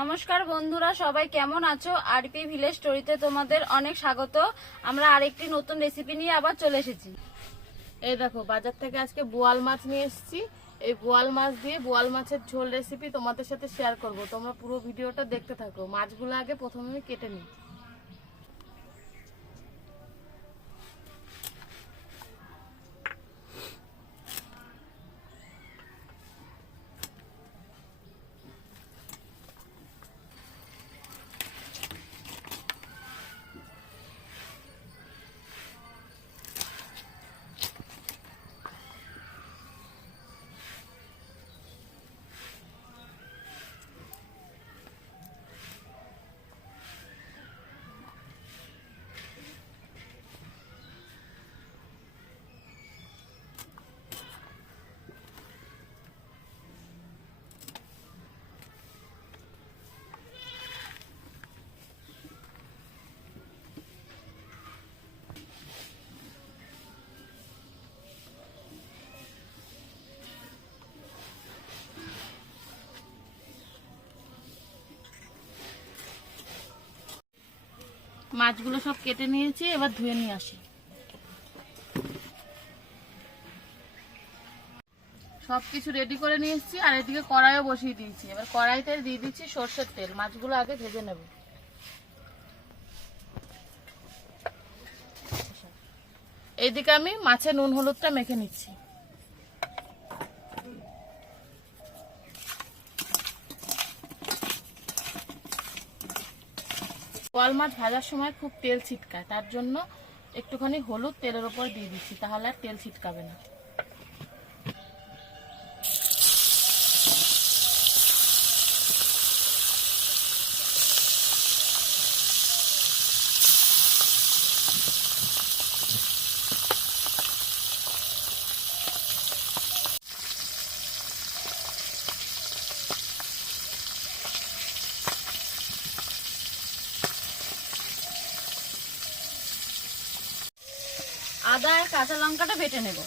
নমস্কার বন্ধুরা, সবাই কেমন আছো? আরপি ভিলেজ স্টোরিতে তোমাদের অনেক স্বাগত। আমরা আরেকটি নতুন রেসিপি নিয়ে আবার চলে এসেছি। এই দেখো, বাজার থেকে আজকে বোয়াল মাছ নিয়ে এসেছি। এই বোয়াল মাছ দিয়ে বোয়াল মাছের ঝোল রেসিপি তোমাদের সাথে শেয়ার করব। তোমরা পুরো ভিডিওটা দেখতে থাকো। মাছগুলো আগে প্রথমে আমি কেটে নিই। মাছগুলো সব কেটে নিয়েছি, এবার ধুয়ে নিয়ে আসি। সবকিছু রেডি করে নিয়ে এসেছি, আর এদিকে কড়াইও বসিয়ে দিয়েছি। এবার কড়াইতে দিয়ে দিচ্ছি সর্ষের তেল। মাছগুলো আগে ভেজে নেব। এইদিকে আমি মাছে নুন হলুদটা মেখে নিচ্ছি। বোয়াল মাছ ভাজার সময় খুব তেল ছিটকায়, তার জন্য একটুখানি হলুদ তেলের উপর দিয়ে দিচ্ছি, তাহলে আর তেল ছিটকাবে না। আদা আর কাঁচা লঙ্কাটা বেটে নেব।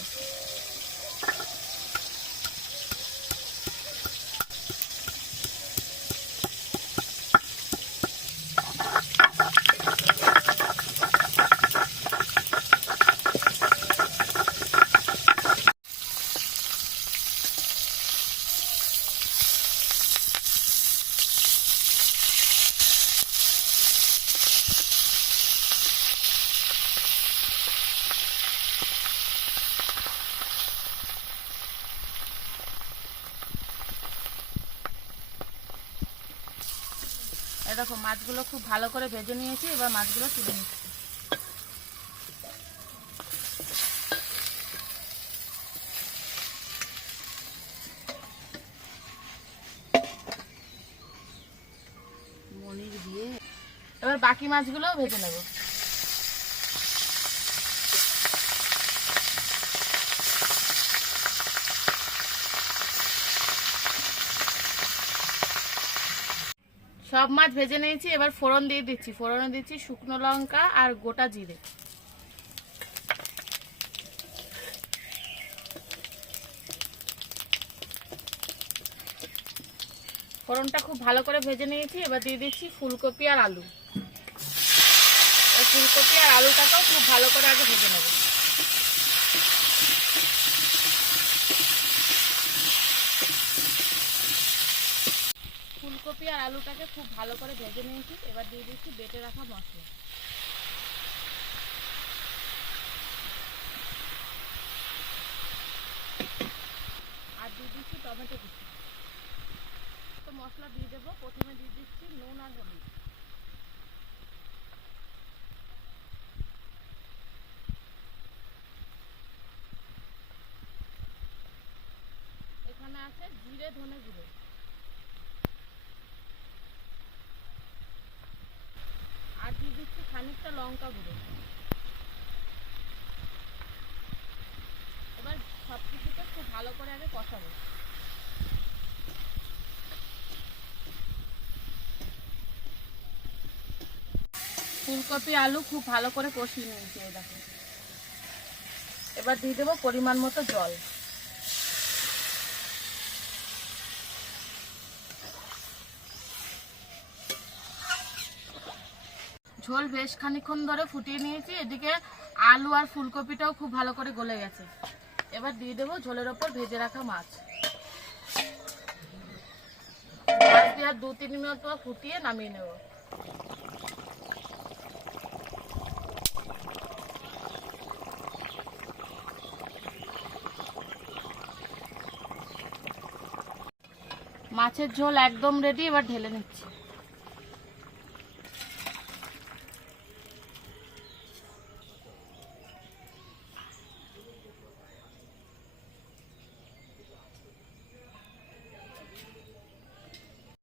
এই দেখো, মাছগুলো খুব ভালো করে ভেজে নিয়েছি। এবার মাছগুলো তুলে নিচ্ছি। এবার বাকি মাছগুলো ভেজে নেব। সব মাছ ভেজে নিয়েছি। এবার ফোড়ন দিয়ে দিচ্ছি। ফোড়নে দিচ্ছি শুকনো লঙ্কা আর গোটা জিরে। ফোড়নটা খুব ভালো করে ভেজে নিয়েছি। এবার দিয়ে দিচ্ছি ফুলকপি আর আলু। এই ফুলকপি আর আলুটাকেও খুব ভালো করে আগে ভেজে নেব। ফুলকপি আর আলুটাকে খুব ভালো করে ভেজে নিয়েছি। এবার দিয়ে দিচ্ছি বেটে রাখা মশলা। আর দিয়ে দিচ্ছি টমেটো কুচি। তো মশলা দিয়ে দেবো। প্রথমে দিয়ে দিচ্ছি নুন আর হলুদ। এখানে আছে জিরে ধনে গুঁড়ো। আর দিয়ে দিচ্ছি খানিকটা লঙ্কা গুঁড়ো। এবার সব কিছুকে খুব ভালো করে আগে কষাবো। ফুলকপি আলু খুব ভালো করে কষিয়ে নিয়েছি। এই দেখো, এবার দিয়ে দেবো পরিমাণ মতো জল। ঝোল বেশ খানিকক্ষণ ধরে ফুটিয়ে নিয়েছি। এদিকে আলু আর ফুলকপিটাও খুব ভালো করে গলে গেছে। এবার দিয়ে দেবো ঝোলের ওপর ভেজে রাখা মাছ। মাছ দিয়ে আর 2-3 মিনিট পর ফুটিয়ে নামিয়ে নেব। মাছের ঝোল একদম রেডি, এবার ঢেলে নিচ্ছি।